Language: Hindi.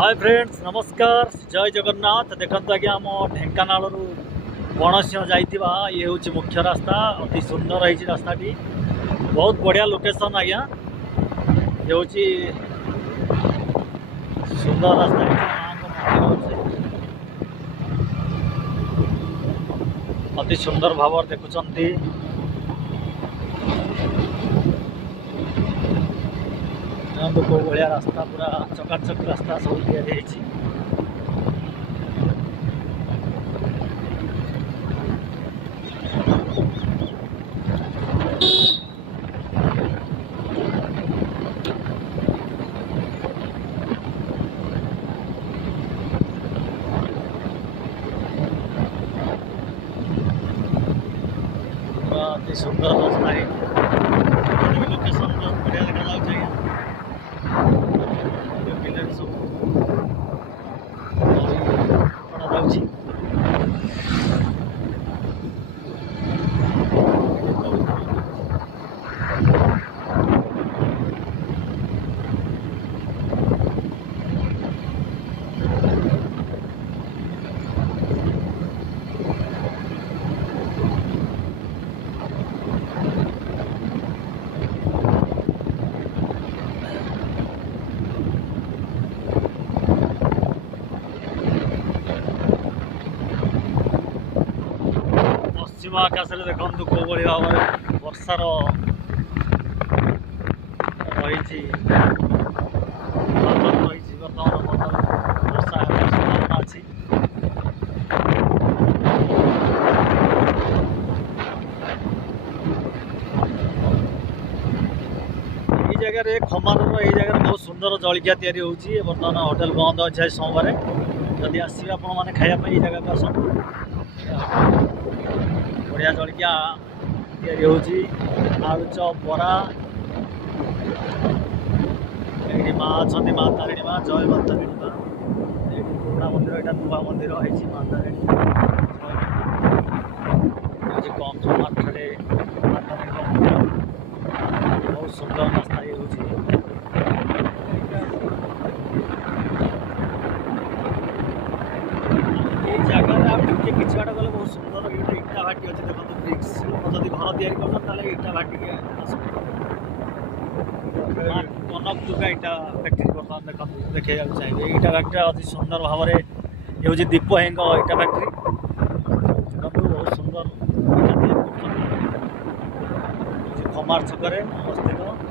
हाय फ्रेंड्स नमस्कार जय जगन्नाथ देखते आज्ञा आम ढेंकानाल गणसिंह जाइथिबा ये हूँ मुख्य रास्ता अति सुंदर है रास्ताटी बहुत बढ़िया लोकेशन आज्ञा ये हूँ सुंदर रास्ता अति सुंदर भाव देखुंत कौ भाया रास्ता पूरा चकाचक रास्ता सब तैयारी अति सुंदर रास्ता है लोकेशन बहुत बढ़िया देखा पिलर सब पड़ा पश्चिम आकाश में देखु कौ भाव में वर्षार रही बर्तमान वर्षा संभावना अच्छी जगह खमार ये जगह बहुत सुंदर जलिया तैयारी होती बर्तमान होटेल बंद अच्छे सोमवार जदि आसवे आपण खायापी ये जगह आसतु बढ़िया जलिया तैयारी होची आलुचप बरा ये माँ अच्छा माँ तारिणी माँ जय माँ तारिणी माँ ये पुराणा मंदिर यहाँ नुआ मंदिर है माँ तारिणी कम समाटे माँ तारिणी मंदिर बहुत सुंदर रास्ता ये होची जगह आप किसी बाट गले बहुत सुंदर ये इटा भाटी अच्छे देखो ब्रिक्स जब घर तैयारी कर इटा भाटी कनक दुर्गा इटा फैक्ट्री बर्तमान देखते देखा चाहिए इटा फैक्ट्री अति सुंदर भाव में ये हूँ दीप हेंग इटा फैक्ट्री देखो बहुत सुंदर इटा तैयारी खमार छक अवस्थित